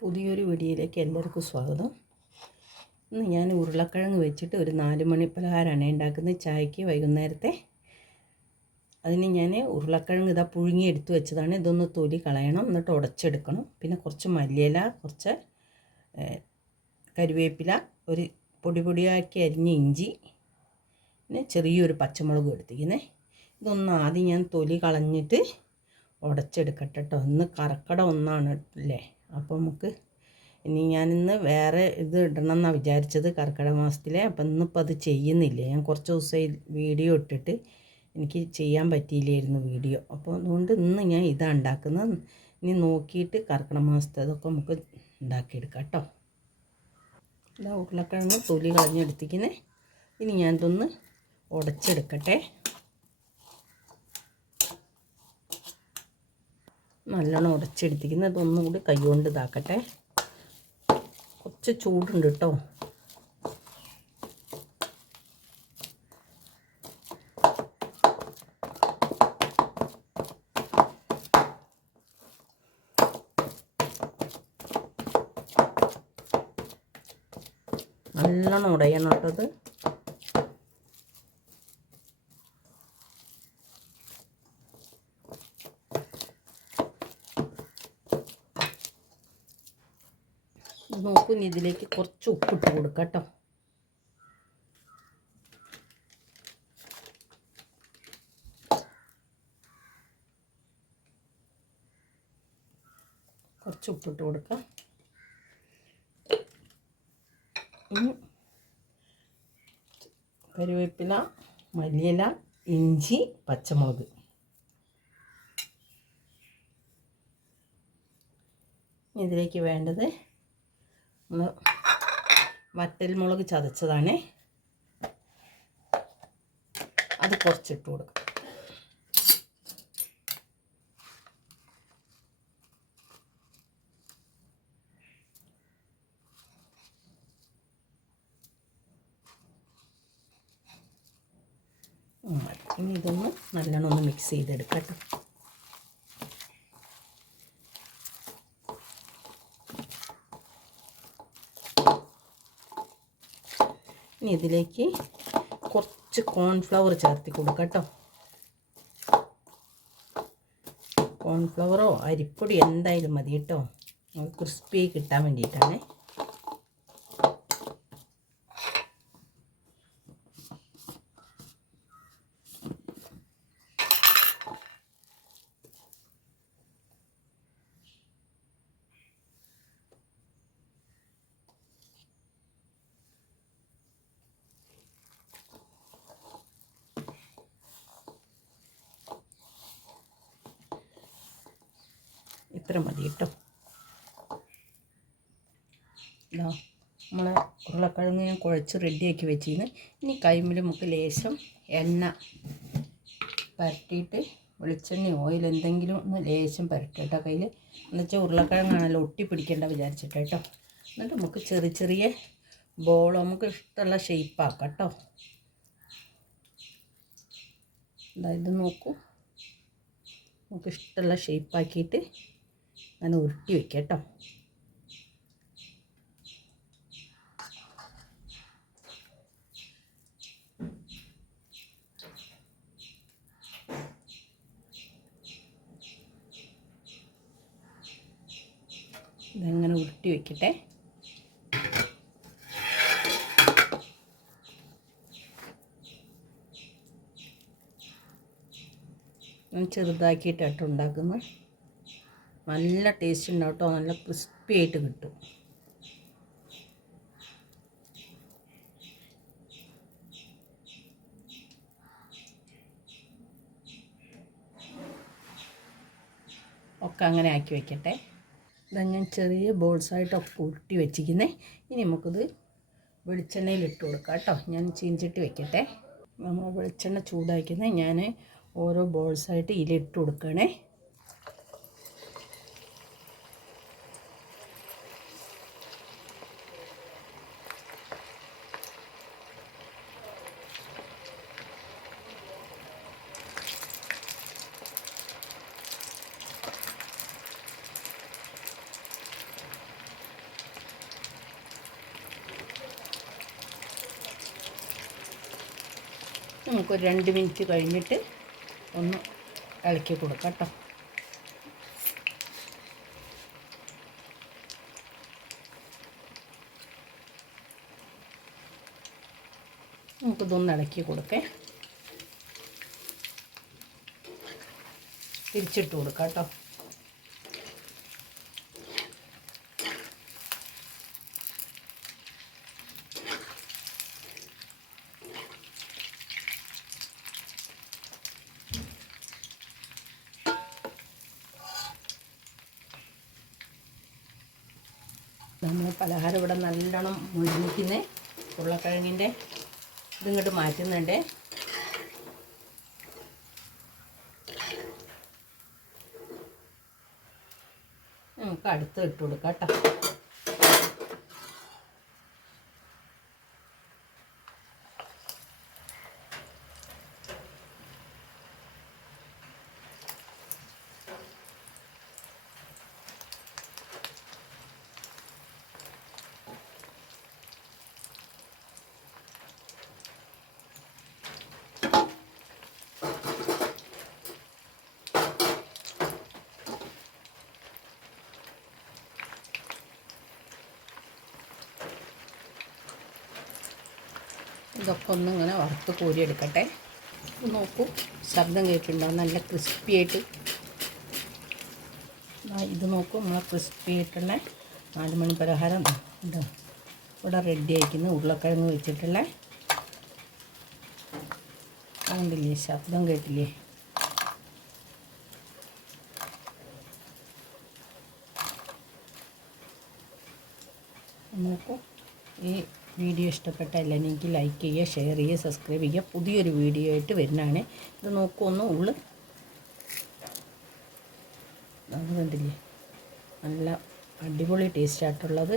പുതിയൊരു വീഡിയോയിലേക്ക് എല്ലാവർക്കും സ്വാഗതം. ഇന്ന് ഞാൻ ഉരുളക്കിഴങ്ങ് വെച്ചിട്ട് ഒരു നാല് മണി പലഹാരമാണ് ഉണ്ടാക്കുന്നത്. ചായക്ക് വൈകുന്നേരത്തെ. അതിന് ഞാൻ ഉരുളക്കിഴങ്ങ് ഇതാ പുഴുങ്ങി എടുത്തു വെച്ചതാണ്. ഇതൊന്ന് തൊലി കളയണം എന്നിട്ട് ഉടച്ചെടുക്കണം. പിന്നെ കുറച്ച് മല്ലിയില കുറച്ച് കരുവേപ്പില ഒരു പൊടി പൊടിയാക്കി അരിഞ്ഞ ഇഞ്ചി പിന്നെ ചെറിയൊരു പച്ചമുളകും എടുത്തിരിക്കുന്നത് ഇതൊന്ന് ആദ്യം ഞാൻ തൊലി കളഞ്ഞിട്ട് ഉടച്ചെടുക്കട്ടെ കേട്ടോ ഒന്ന് കറക്കട ഒന്നാണ് അല്ലേ? അപ്പോൾ നമുക്ക് ഇനി ഞാനിന്ന് വേറെ ഇത് ഇടണം എന്നാണ് വിചാരിച്ചത് കർക്കിടക മാസത്തിലെ. അപ്പം ഇന്നിപ്പോൾ അത് ചെയ്യുന്നില്ല. ഞാൻ കുറച്ച് ദിവസമായി വീഡിയോ ഇട്ടിട്ട് എനിക്ക് ചെയ്യാൻ പറ്റിയില്ലായിരുന്നു വീഡിയോ. അപ്പോൾ അതുകൊണ്ട് ഇന്ന് ഞാൻ ഇതാണ് ഉണ്ടാക്കുന്നത്. ഇനി നോക്കിയിട്ട് കർക്കിടക മാസത്തെ അതൊക്കെ നമുക്ക് ഉണ്ടാക്കിയെടുക്കാം കേട്ടോ. ഇതാ ഉരുളക്കിഴങ്ങ് തൊലി കളഞ്ഞെടുത്തിരിക്കുന്നത് ഇനി ഞാനിതൊന്ന് ഉടച്ചെടുക്കട്ടെ. നല്ലോണം ഉടച്ചെടുത്തിരിക്കുന്നത് ഇതൊന്നും കൂടി കൈകൊണ്ട് ഇതാക്കട്ടെ. കുറച്ച് ചൂടുണ്ട് കേട്ടോ. നല്ലോണം ഉടയണം കേട്ടോ ഇത് നോക്കൂ ഇനി ഇതിലേക്ക് കുറച്ച് ഉപ്പിട്ട് കൊടുക്കാം കേട്ടോ. കുറച്ച് ഉപ്പിട്ട് കൊടുക്കാം. ഇനി കറിവേപ്പില മല്ലിയില ഇഞ്ചി പച്ചമുളക്. ഇതിലേക്ക് വേണ്ടത് നമ്മൾ വറ്റൽമുളക് ചതച്ചതാണ് അത് കുറച്ചിട്ട് കൊടുക്കും. ഇനി ഇതൊന്ന് നല്ലോണം ഒന്ന് മിക്സ് ചെയ്തെടുക്കാം കേട്ടോ ഇനി ഇതിലേക്ക് കുറച്ച് കോൺഫ്ലവർ ചേർത്തി കൊടുക്കാം കേട്ടോ. കോൺഫ്ലവറോ അരിപ്പൊടി എന്തായാലും മതി കേട്ടോ. ക്രിസ്പി കിട്ടാൻ വേണ്ടിയിട്ടാണ്. ഇത്ര മതി കേട്ടോ. ഇതാ നമ്മളെ ഉരുളക്കിഴങ്ങ് ഞാൻ കുഴച്ച് റെഡിയാക്കി വെച്ചിരുന്നു ഇനി കൈമിൽ നമുക്ക് ലേശം എണ്ണ പരട്ടിയിട്ട് വെളിച്ചെണ്ണ ഓയിൽ എന്തെങ്കിലും ഒന്ന് ലേശം പരട്ടിട്ടോ കയ്യിൽ എന്നുവെച്ചാൽ ഉരുളക്കിഴങ്ങാണല്ലോ ഒട്ടി പിടിക്കേണ്ട വിചാരിച്ചിട്ട് കേട്ടോ. എന്നിട്ട് നമുക്ക് ചെറിയ ചെറിയ ബോൾ നമുക്ക് ഇഷ്ടമുള്ള ഷേപ്പാക്കാം കേട്ടോ. അതായത് നോക്കൂ. നമുക്ക് ഇഷ്ടമുള്ള ഷേപ്പാക്കിയിട്ട് ഞാൻ ഉരുട്ടി വയ്ക്കാം കേട്ടോ. ഇതങ്ങനെ ഉരുട്ടി വെക്കട്ടെ. ഞാൻ ഉണ്ടാക്കുന്നത്. നല്ല ടേസ്റ്റ് ഉണ്ടാവും കേട്ടോ. നല്ല ക്രിസ്പി ആയിട്ട് കിട്ടും. ഒക്കെ അങ്ങനെ ആക്കി വെക്കട്ടെ. ഇതാ ഞാൻ ചെറിയ ബോൾസായിട്ടൊക്കെ ഉരുട്ടി വെച്ചിരിക്കുന്നത് ഇനി നമുക്കിത് വെളിച്ചെണ്ണയിൽ ഇട്ട് കൊടുക്കാം കേട്ടോ. ഞാൻ ചീഞ്ചട്ടി വെക്കട്ടെ. നമ്മൾ വെളിച്ചെണ്ണ ചൂടാക്കുന്നത് ഞാൻ ഓരോ ബോൾസായിട്ട് ഇതിലിട്ട് കൊടുക്കണേ നമുക്കൊരു രണ്ട് മിനിറ്റ് കഴിഞ്ഞിട്ട് ഒന്ന് ഇളക്കി കൊടുക്കാം കേട്ടോ. നമുക്കിതൊന്ന് ഇളക്കി കൊടുക്കേ. തിരിച്ചിട്ട് കൊടുക്കാം കേട്ടോ. നമ്മൾ പലഹാരം ഇവിടെ നല്ലോണം മുഴുമിക്കുന്നേ ഉരുളക്കിഴങ്ങിന്റെ ഇതിങ്ങോട്ട് മാറ്റുന്നുണ്ട്. നമുക്ക് അടുത്ത് ഇട്ട് കൊടുക്കാം കേട്ടോ. ഇതൊക്കെ ഒന്ന് ഇങ്ങനെ വറുത്ത് കോരിയെടുക്കട്ടെ. നോക്കൂ ശബ്ദം കേൾക്കുന്നുണ്ടോ നല്ല ക്രിസ്പി ആയിട്ട്. ഇത് നോക്കൂ നമ്മളെ ക്രിസ്പി ആയിട്ടുള്ള നാല് മണി പലഹാരം. ഉണ്ടോ ഇവിടെ റെഡി ആയിരിക്കുന്നു ഉരുളക്കിഴങ്ങ് വെച്ചിട്ടുള്ള. കണ്ടില്ലേ ശബ്ദം കേട്ടില്ലേ? നോക്കൂ ഈ വീഡിയോ ഇഷ്ടപ്പെട്ട അല്ലെങ്കിൽ ലൈക്ക് ചെയ്യുക ഷെയർ ചെയ്യുക സബ്സ്ക്രൈബ് ചെയ്യുക. പുതിയൊരു വീഡിയോ ആയിട്ട് വരുന്നതാണ്. ഇത് നോക്കൂ ഒന്ന് ഉള്ളു. അത് കണ്ടില്ലേ? നല്ല അടിപൊളി ടേസ്റ്റ് ആയിട്ടുള്ളത്.